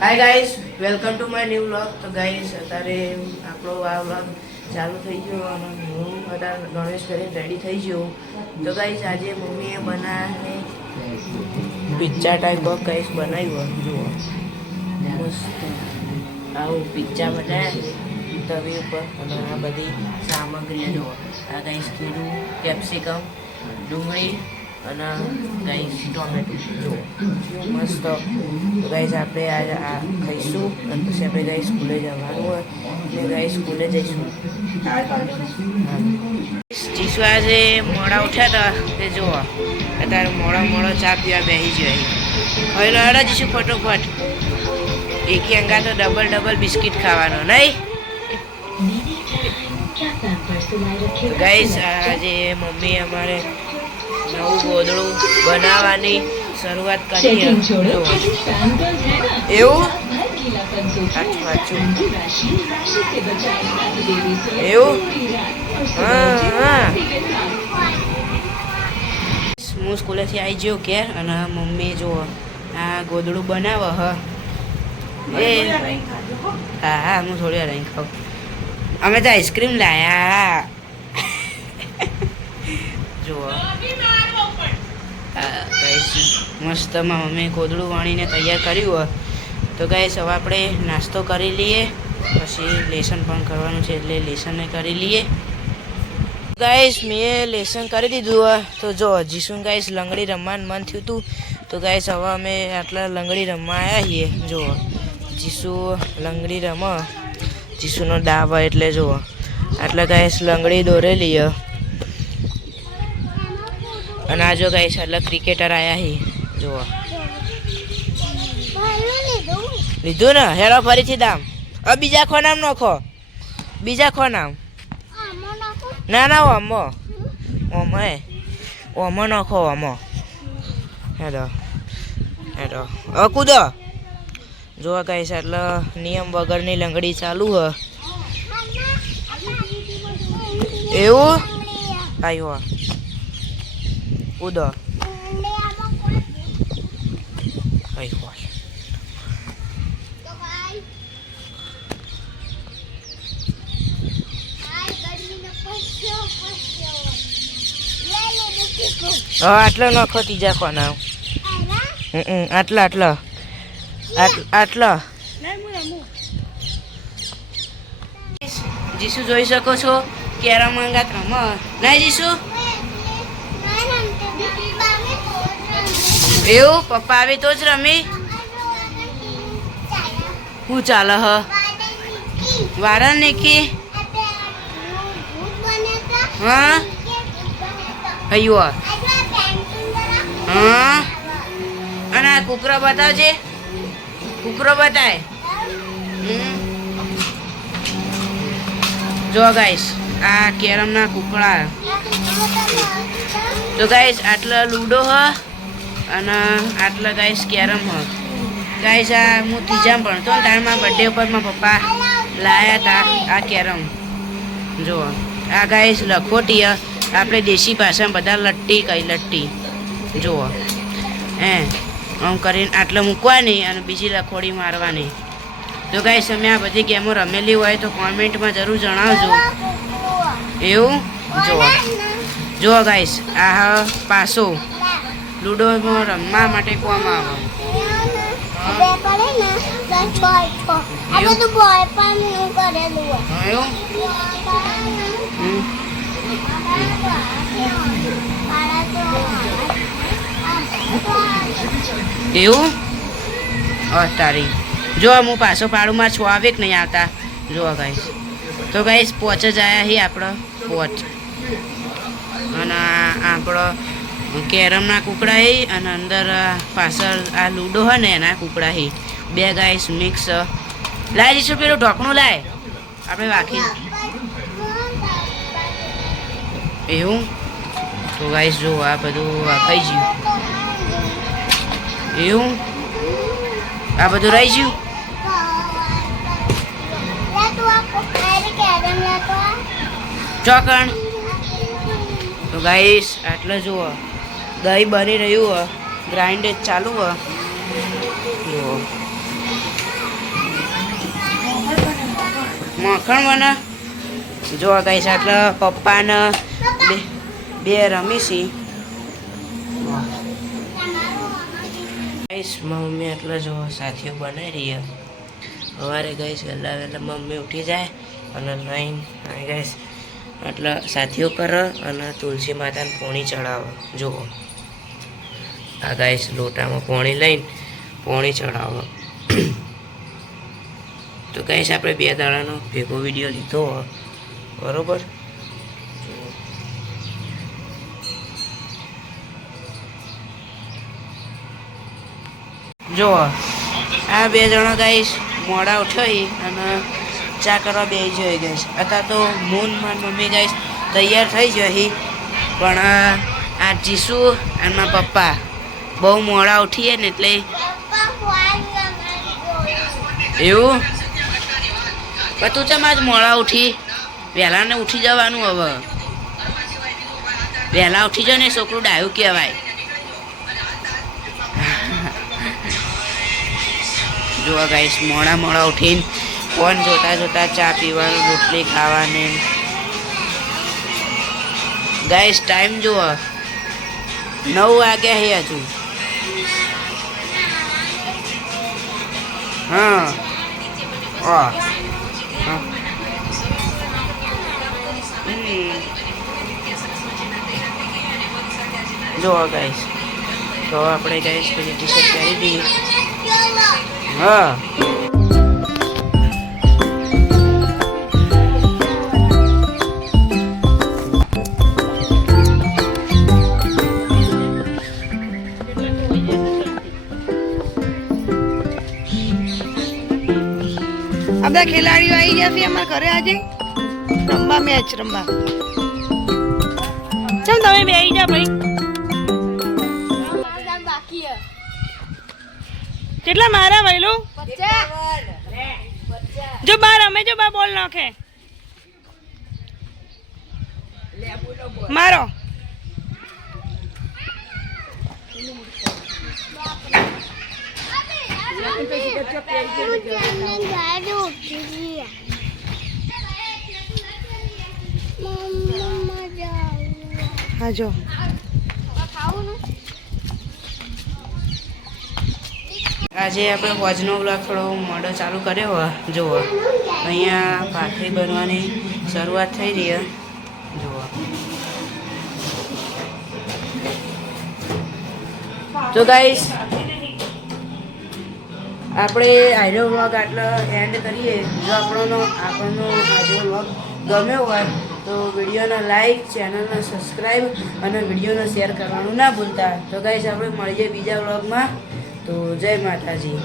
Hi guys, welcome to my new vlog. તો guys અત્યારે આપણો આ વ્લોગ ચાલુ થઈ ગયો અને હું અત્યારે ગણેશ કરીને રેડી થઈ ગયો. તો ગાઈસ આજે મમ્મીએ બનાવે પિઝા ટાઈપ ઓફ ગાઈસ બનાવ્યું. જુઓ મસ્ત આવું પિઝા બનાવ્યા તવી ઉપર અને આ બધી સામગ્રી જુઓ. આ ગાઈસ કીધું કેપ્સિકમ, ડુંગળી અને ગાઈસ ટોમેટો જુઓ મસ્ત. તો ગાઈસ આપણે આ ખાઈશું અને પછી આપણે ગાઈસ સ્કૂલે જવાનું હોય એટલે ગાઈસ સ્કૂલે જઈશું. જીસુ આજે મોડા ઉઠ્યા હતા તે જુઓ અત્યારે મોડો ચા પીવા બેસી જાય. હવે લડા જીસુ ફટોફટ એકી અંગા તો ડબલ બિસ્કિટ ખાવાનો નહીં. ગાઈસ આજે મમ્મી અમારે નવું ગોદડું બનાવવાની શરૂઆત કરી. એવું એવું હા. હું સ્કૂલેથી આવી ગયો ઘેર અને મમ્મી જુઓ આ ગોદડું બનાવો. એ હા હું થોડી વાર અહીં ખાઉં. અમે તો આઈસ્ક્રીમ લાયા. જુઓ મસ્ત મમ્મી ગોદડું વાણીને તૈયાર કર્યું હોય. તો ગાઈસ હવે આપણે નાસ્તો કરી લઈએ પછી લેસન પણ કરવાનું છે એટલે લેસન કરી લઈએ. ગાઈસ મેં લેસન કરી દીધું હોય. તો જો જીસુન ગાઈસ લંગડી રમવાનું મન થયું હતું. તો ગાઈસ હવે અમે આટલા લંગડી રમવા આવ્યા છીએ. જુઓ જીસુ લંગડી રમ, જીસુનો દાવ એટલે જુઓ આટલા ગાઈસ લંગડી દોરેલી. અને આ જો ગાઈસ આટલા ક્રિકેટર આવ્યા હી. જુઓ લીધું ને હેરો ફરીથી દામ. હવે બીજા ખો નામ નખો, બીજા ખો નામ ના ઓમો ઓમો નખો ઓમો. હેરો હવે કૂદો. જોવા ગાઈસ એટલે નિયમ વગરની લંગડી ચાલુ હ. એવું આવ્યો કૂદો. આટલો નખો ત્રીજા કોના. આટલા જીસુ જોઈ શકો છો કેરમ અંગાત રમ નહીં જીસુ. એવું પપ્પા આવે તો જ રમી. શું ચાલે હ વારણ નીકી. હા હૈયો હા. અને આ કૂકરો બતાવજે, કૂકરો બતાય. જો ગાઈસ આ કેરમના કૂકડા. તો ગાઈસ આટલા લૂડો હ અને આટલા ગાઈસ કેરમ હ. ગાઈસ આ હું ત્રીજામાં ભણતો ને ત્યારે મારા બર્થડે ઉપર મારા પપ્પા લાયા હતા આ કેરમ. જુઓ આ ગાઈસ લખોટી આપણે દેશી ભાષામાં બધા લટ્ટી કઈ લટ્ટી. જુઓ આમ કરીને આટલે મૂકવાની અને બીજી લખોડી મારવાની. તો ગાઈસ અમે આ બધી ગેમો રમેલી હોય તો કોમેન્ટમાં જરૂર જણાવજો. એવું જુઓ ગાઈસ આ પાસો લૂડોમાં રમવા માટે કોમ આવે. એવું તારી જો હું પાછો પાડુમાં છો આવે કે નહીં આવતા. જુઓ ગાઈસ તો ગાઈસ પોચ જ આવ્યા હી આપણો પોચ. અને આપણો કેરમના કૂકડા હી અને અંદર પાછળ આ લૂડો હોય ને એના કૂકડા હી. બે ગાઈસ મિક્સ. લાય જઈશું પેલું ઢોકણું લાય આપણે વાખી. એવું તો ગાઈસ જો આ બધું ખાઈ ગયું. એવું આ બધું રહી ગયું. ચોકણ તો ગાઈસ આટલે જુઓ દહીં બની રહ્યું ગ્રાઇન્ડ ચાલુ જુઓ મખણ બને જો ગાઈસ એટલે પપ્પાને બે રમીશી ગાઈસ મમ્મી એટલે જો સાથીઓ બનાવી રહી સવારે ગાઈસ વહેલા મમ્મી ઉઠી જાય અને નાઈન ગાઈસ એટલે સાથીઓ કરે અને તુલસી માતાને પોણી ચડાવે જુઓ આ ગાઈસ લોટામાં પોણી લઈને પોણી ચડાવે તો ગાઈસ આપણે 2 દાડાનો ભેગો વિડીયો લીધો બરોબર જો આ 2 જણા ગાઈસ મોડા ઉઠાઈ અને ચા કરવા બેસી જાય ગાઈસ અત્યારે તો મૂન મારી મમ્મી ગાઈસ તૈયાર થઈ જઈ પણ આ જીસુ અને મારા પપ્પા બહુ મોડા ઉઠીએ ને એટલે એવું પણ તું ચમ આજ મોડા ઉઠી વહેલાને ઉઠી જવાનું હવે વહેલા ઉઠી જાય ને છોકરું ડાયું કહેવાય જોવા ગાઈસ મોડા ઉઠીને ફોન જોતા ચા પીવાનું રોટલી ખાવાની ગાઈસ ટાઈમ જુઓ 9 વાગ્યા હે હજુ હા જોવા ગાઈસ તો આપણે ગાઈસ પેલી ટી શર્ટ પહેરી દઈએ હા આ બધા ખેલાડીઓ આવી ગયા છે અમારા ઘરે આજે રમવા મેચ રમવા ચલ તમે બેસી જા ભાઈ કેટલા મારા વૈલું જો બાર અમે જો બા બોલ નાખે મારો હા જો આજે આપણે વોજનો બ્લોગ થોડો મોડો ચાલુ કર્યો જુઓ અહીંયા ભાખરી બનવાની શરૂઆત થઈ રહી જુઓ તો ગાઈસ આપણે આજનો વ્લોગ આટલો એન્ડ કરીએ જો આપણો આજનો વ્લોગ ગમ્યો હોય તો વિડીયોને લાઈક ચેનલને સબસ્ક્રાઈબ અને વિડીયોને શેર કરવાનું ના ભૂલતા તો ગાઈસ આપણે મળીએ બીજા વ્લોગમાં તો જય માતાજી